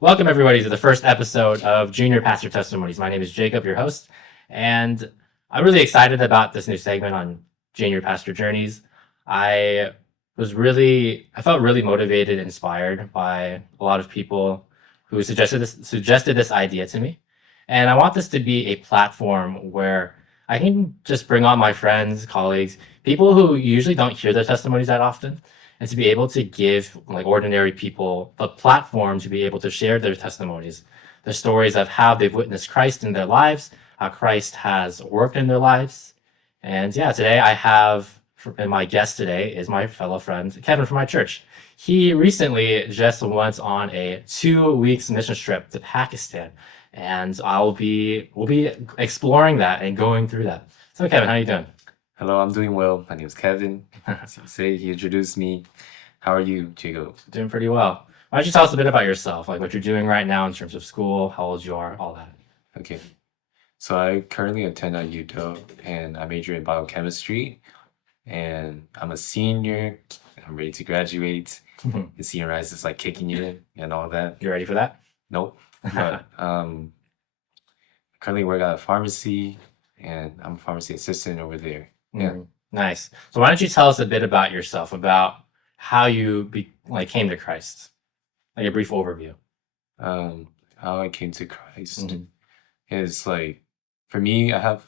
Welcome, everybody, to the first episode of Junior Pastor Testimonies. My name is Jacob, your host, and I'm really excited about this new segment on Junior Pastor Journeys. I I felt really motivated, inspired by a lot of people who suggested this idea to me, and I want this to be a platform where I can just bring on my friends, colleagues, people who usually don't hear their testimonies that often, and to be able to give like ordinary people a platform to be able to share their testimonies, their stories of how they've witnessed Christ in their lives, how Christ has worked in their lives. And yeah, today I have, and my guest today is my fellow friend Kevin from my church. He recently just went on a 2 weeks mission trip to Pakistan, and we'll be exploring that and going through that. So Kevin, how are you doing? Hello, I'm doing well. My name is Kevin. As you say, he introduced me. How are you, Jacob? Doing pretty well. Why don't you tell us a bit about yourself, like what you're doing right now in terms of school, how old you are, all that. Okay. So I currently attend at UW and I major in biochemistry and I'm a senior. I'm ready to graduate. The senior rise is like kicking in and all that. You ready for that? Nope. But currently work at a pharmacy and I'm a pharmacy assistant over there. Yeah. Nice. So why don't you tell us a bit about yourself, about how you came to Christ, like a brief overview. How I came to Christ is like, for me, I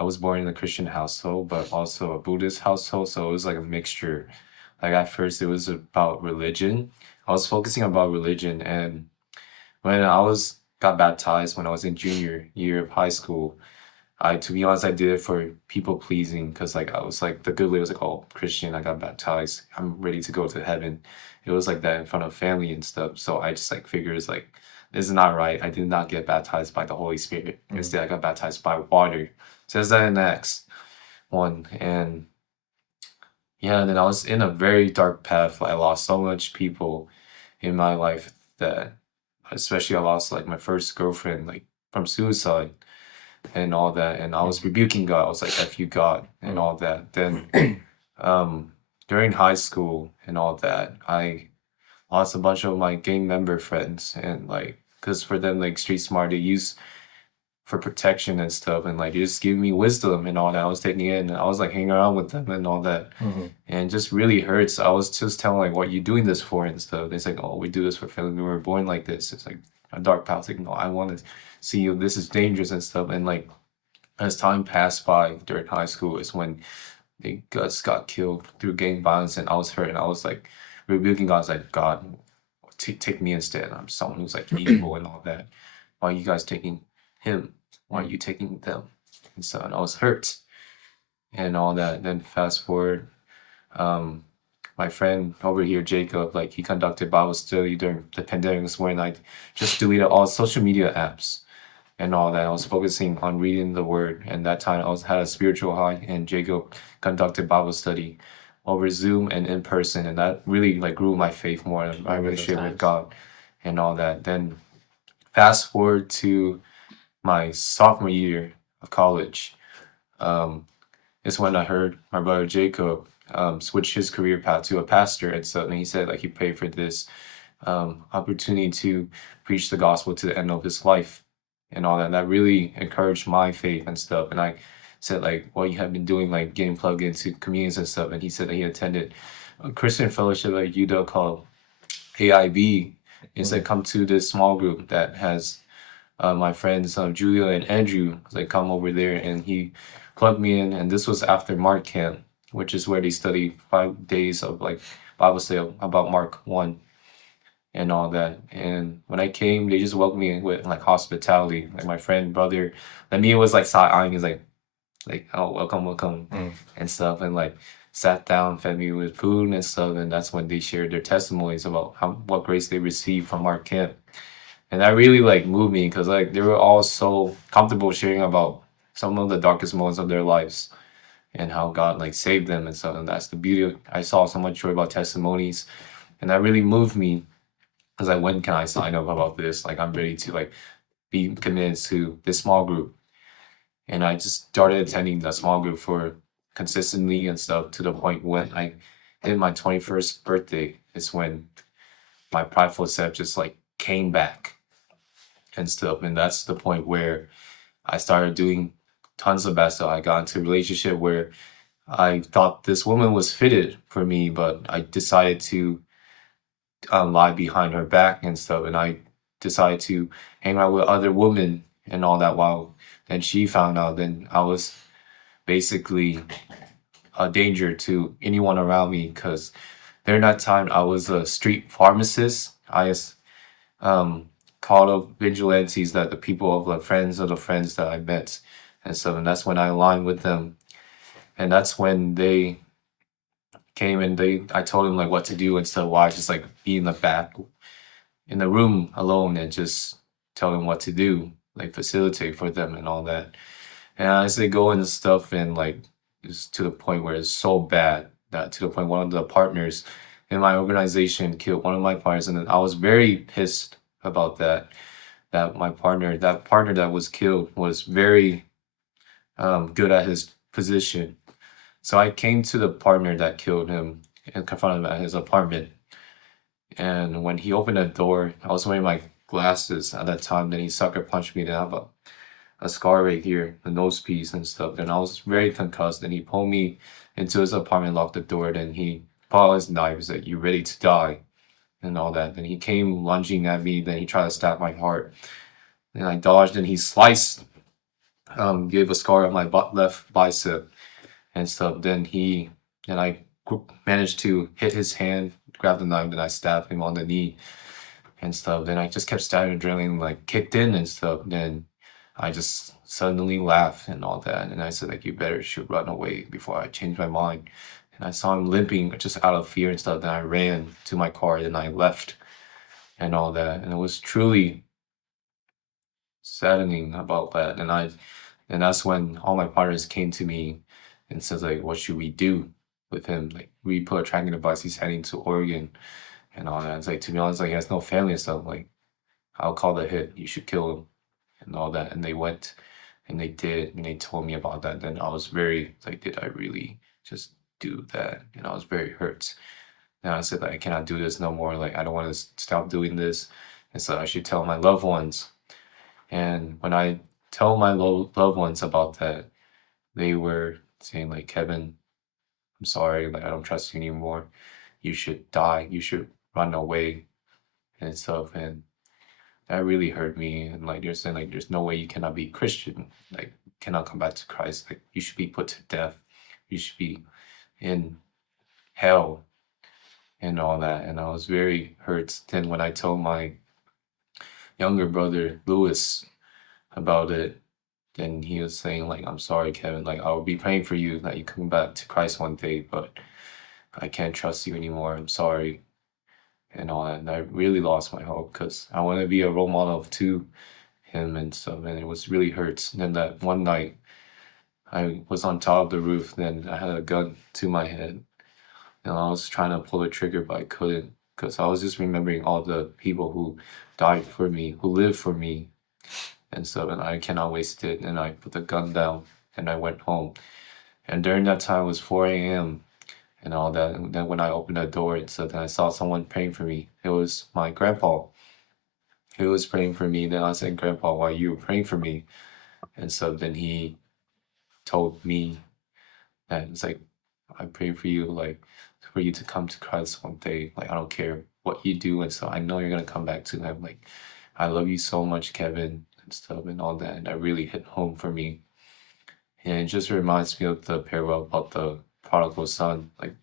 was born in a Christian household, but also a Buddhist household. So it was like a mixture. Like at first it was about religion. I was focusing about religion. And when got baptized when I was in junior year of high school, to be honest, I did it for people pleasing because like I was like the good lady was like, oh, Christian, I got baptized. I'm ready to go to heaven. It was like that in front of family and stuff. So I just like figured it's like this is not right. I did not get baptized by the Holy Spirit. Instead, I got baptized by water. Says that in Acts 1. And yeah, and then I was in a very dark path. I lost so much people in my life that especially I lost like my first girlfriend like from suicide and all that. And I was rebuking God. I was like, F you, God, and all that. Then during high school and all that, I lost a bunch of my gang member friends. And like, because for them, like street smart, they use for protection and stuff. And like, they just give me wisdom and all that. I was taking it and I was like hanging around with them and all that. And it just really hurts. I was just telling like, what are you doing this for and stuff. They say, oh, we do this for family. We were born like this. It's like a dark path. Like, no, I want to see you. This is dangerous and stuff. And like, as time passed by during high school is when they just got killed through gang violence and I was hurt and I was like rebuking God. I was like, God, take me instead. I'm someone who's like evil and all that. Why are you guys taking him? Why are you taking them? And so and I was hurt and all that. And then fast forward, my friend over here, Jacob, like he conducted Bible study during the pandemic when I just deleted all social media apps and all that. I was focusing on reading the word. And that time had a spiritual high and Jacob conducted Bible study over Zoom and in person. And that really like grew my faith more and my relationship with God and all that. Then fast forward to my sophomore year of college, is when I heard my brother Jacob switch his career path to a pastor. And so and he said like he prayed for this opportunity to preach the gospel to the end of his life and all that. That really encouraged my faith and stuff. And I said like, well, you have been doing like getting plugged into communities and stuff. And he said that he attended a Christian fellowship at UW called AIB. He said come to this small group that has my friends Julia and Andrew like come over there, and he plugged me in. And this was after Mark camp, which is where they study 5 days of like Bible study about Mark 1 and all that. And when I came, they just welcomed me with like hospitality. Like my friend, brother, like me, it was like side eyeing. He's like oh welcome and stuff, and like sat down, fed me with food and stuff. And that's when they shared their testimonies about what grace they received from our camp. And that really like moved me because like they were all so comfortable sharing about some of the darkest moments of their lives and how God like saved them and stuff. And that's the beauty of, I saw so much joy about testimonies, and that really moved me. I was like, when can I sign up about this? Like, I'm ready to like be committed to this small group. And I just started attending the small group for consistently and stuff to the point when I hit my 21st birthday is when my prideful self just like came back and stuff. And that's the point where I started doing tons of bad stuff. I got into a relationship where I thought this woman was fitted for me, but I decided to lie behind her back and stuff. And I decided to hang out with other women and all that. While then she found out, then I was basically a danger to anyone around me, because during that time I was a street pharmacist. I just called up vigilantes, that the people of the friends that I met and stuff, and that's when I aligned with them. And that's when they came and I told them like what to do and stuff, while I just like be in the back in the room alone and just tell them what to do, like facilitate for them and all that. And as they go into stuff, and like it's to the point where it's so bad that to the point one of the partners in my organization killed one of my partners, and then I was very pissed about that. That partner that was killed was very good at his position. So I came to the partner that killed him and confronted him at his apartment. And when he opened the door, I was wearing my glasses at that time. Then he sucker punched me. Then I have a scar right here, the nose piece and stuff. And I was very concussed. And he pulled me into his apartment, locked the door. Then he pulled out his knife. He's like, "You ready to die?" And all that. Then he came lunging at me. Then he tried to stab my heart. And I dodged, and he sliced, gave a scar on my left bicep and stuff. Then I managed to hit his hand, grab the knife, then I stabbed him on the knee and stuff. Then I just kept stabbing, adrenaline like kicked in and stuff. Then I just suddenly laughed and all that. And I said like, "You better should run away," before I changed my mind. And I saw him limping just out of fear and stuff. Then I ran to my car, then I left and all that. And it was truly saddening about that. And that's when all my partners came to me and says like, "What should we do with him? Like, we put a tracking device. He's heading to Oregon and all that." It's like, to be honest, like he has no family and stuff. Like, I'll call the hit. You should kill him and all that. And they went and they did, and they told me about that. Then I was very like, did I really just do that? And I was very hurt. And I said like, I cannot do this no more. Like, I don't want to stop doing this. And so I should tell my loved ones. And when I tell my loved ones about that, they were saying like, "Kevin, I'm sorry, like I don't trust you anymore. You should die. You should run away," and stuff. And that really hurt me. And like they're saying like, "There's no way you cannot be Christian. Like, cannot come back to Christ. Like, you should be put to death. You should be in hell," and all that. And I was very hurt. Then when I told my younger brother Lewis about it, then he was saying like, "I'm sorry, Kevin. Like, I will be praying for you that you come back to Christ one day, but I can't trust you anymore. I'm sorry," and all that. And I really lost my hope, because I want to be a role model to him and stuff. And it was really hurts. And then that one night, I was on top of the roof. Then I had a gun to my head, and I was trying to pull the trigger, but I couldn't, because I was just remembering all the people who died for me, who lived for me and stuff. And I cannot waste it. And I put the gun down and I went home. And during that time it was 4 a.m. and all that. And then when I opened the door and stuff, then I saw someone praying for me. It was my grandpa. He was praying for me. Then I said, "Grandpa, why you were praying for me?" And so then he told me that it's like, "I pray for you, like for you to come to Christ one day. Like, I don't care what you do, and so I know you're gonna come back to him. Like, I love you so much, Kevin," and stuff and all that. And that really hit home for me. And it just reminds me of the parable about the prodigal son. Like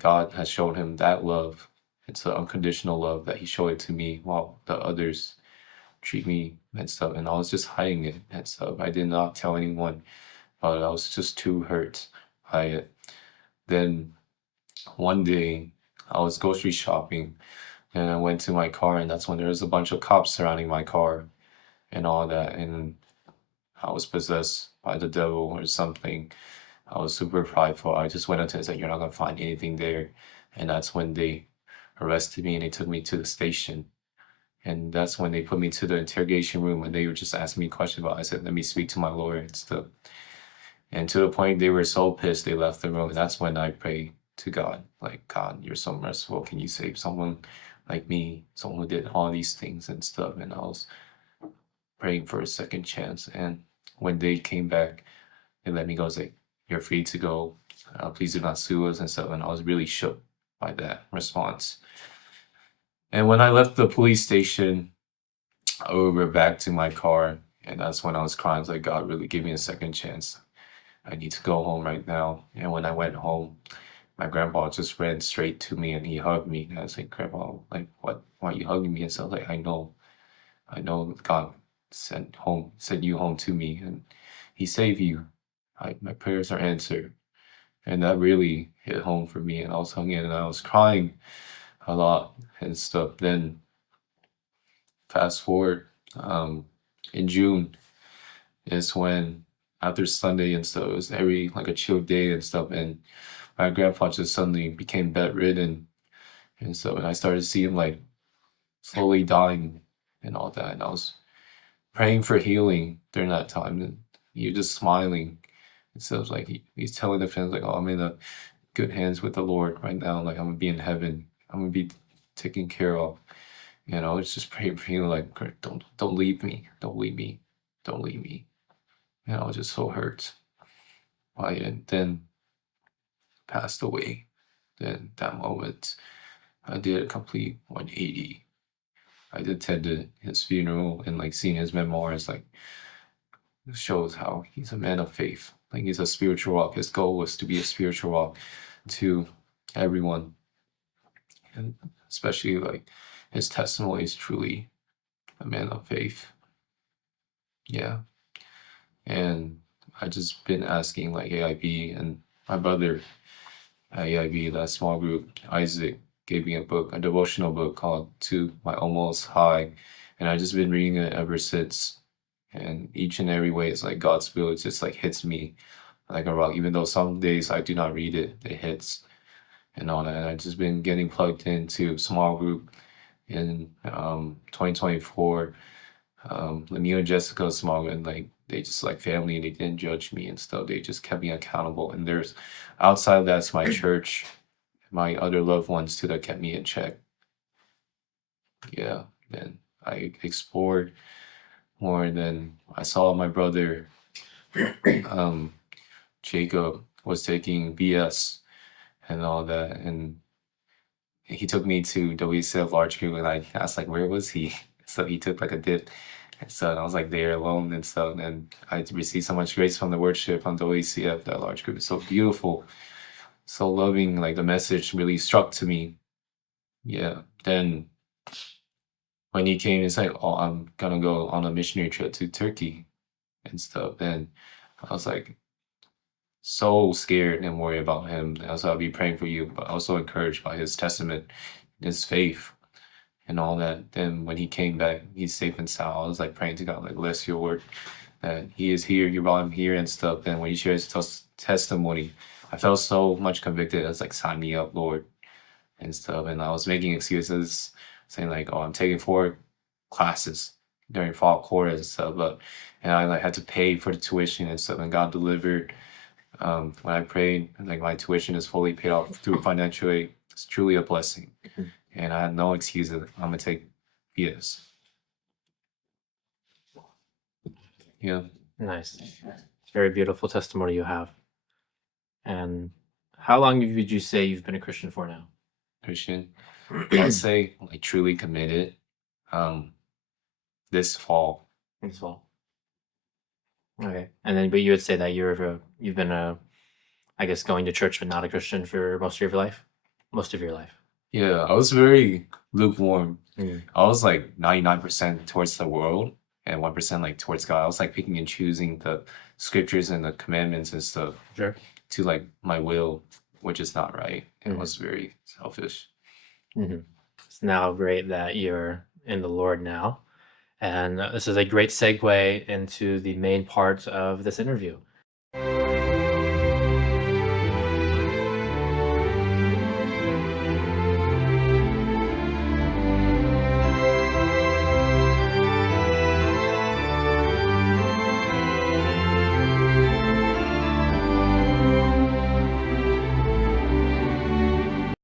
God has shown him that love. It's an unconditional love that he showed it to me, while the others treat me and stuff. And I was just hiding it and stuff. I did not tell anyone, but I was just too hurt by it. Then one day I was grocery shopping, and I went to my car, and that's when there was a bunch of cops surrounding my car and all that. And I was possessed by the devil or something. I was super prideful. I just went up to and said, "You're not gonna find anything there." And that's when they arrested me and they took me to the station. And that's when they put me to the interrogation room, and they were just asking me questions about. I said, "Let me speak to my lawyer," and stuff. And to the point they were so pissed they left the room. And that's when I prayed to God, like, "God, you're so merciful. Can you save someone like me, someone who did all these things and stuff. And I was praying for a second chance. And when they came back, they let me go. It's like, you're free to go. Please do not sue us and stuff. And I was really shook by that response. And when I left the police station, I went back to my car. And that's when I was crying. I was like, God, really give me a second chance. I need to go home right now. And when I went home, my grandpa just ran straight to me and he hugged me. And I was like, Grandpa, like, what? Why are you hugging me? And so I was like, I know God sent you home to me, and He saved you. My prayers are answered, and that really hit home for me. And I was hugging and I was crying a lot and stuff. Then fast forward, in June is when after Sunday and stuff, it was every like a chill day and stuff, and my grandpa just suddenly became bedridden and stuff, and I started to see him like slowly dying and all that, and I was praying for healing during that time, and you're just smiling. And so it's like he's telling the fans like, "Oh, I'm in the good hands with the Lord right now. Like I'm gonna be in heaven. I'm gonna be taken care of." You know, it's just praying for healing. Like, don't leave me. Don't leave me. Don't leave me. You know, it just so hurts. By it. And then passed away. Then that moment, I did a complete 180. I attended his funeral and like seeing his memoirs, like shows how he's a man of faith. Like he's a spiritual rock. His goal was to be a spiritual rock to everyone. And especially like his testimony is truly a man of faith. Yeah. And I just been asking like AIB and my brother at AIB, that small group, Isaac, gave me a devotional book called To My Almost High. And I just been reading it ever since. And each and every way, it's like God's will, it just like hits me like a rock. Even though some days I do not read it, it hits and all that. And I've just been getting plugged into small group in 2024. Me and Jessica small group, and like they just like family, and they didn't judge me and stuff. They just kept me accountable. And there's outside of that's my church, my other loved ones too that kept me in check. Yeah. Then I explored more, and then I saw my brother Jacob was taking BS and all that, and he took me to WCF large group, and I asked like, where was he? So he took like a dip, and so I was like there alone and stuff, and I received so much grace from the worship from WCF. That large group is so beautiful, so loving. Like the message really struck to me. Yeah. Then when he came, it's like, oh, I'm gonna go on a missionary trip to Turkey and stuff. Then I was like, so scared and worried about him. And so I'll be praying for you, but also encouraged by his testament, his faith, and all that. Then when he came back, he's safe and sound. I was like praying to God, like, bless your word, that he is here, you brought him here and stuff. Then when he shared his testimony, I felt so much convicted. I was like, sign me up, Lord, and stuff. And I was making excuses, saying like, oh, I'm taking 4 classes during fall quarters and stuff, and I like had to pay for the tuition and stuff. And God delivered. When I prayed, like my tuition is fully paid off through financial aid. It's truly a blessing, and I had no excuses. I'm gonna take BS. Yeah. Nice. It's a very beautiful testimony you have. And how long would you say you've been a Christian for now? Christian, I'd say like truly committed. This fall. This fall. Okay. And then, but you would say that you've been I guess going to church but not a Christian for most of your life? Most of your life. Yeah, I was very lukewarm. Mm. I was like 99% towards the world and 1% like towards God. I was like picking and choosing the scriptures and the commandments and stuff Sure. to like my will, which is not right. It was very selfish. It's now great that you're in the Lord now. And this is a great segue into the main part of this interview.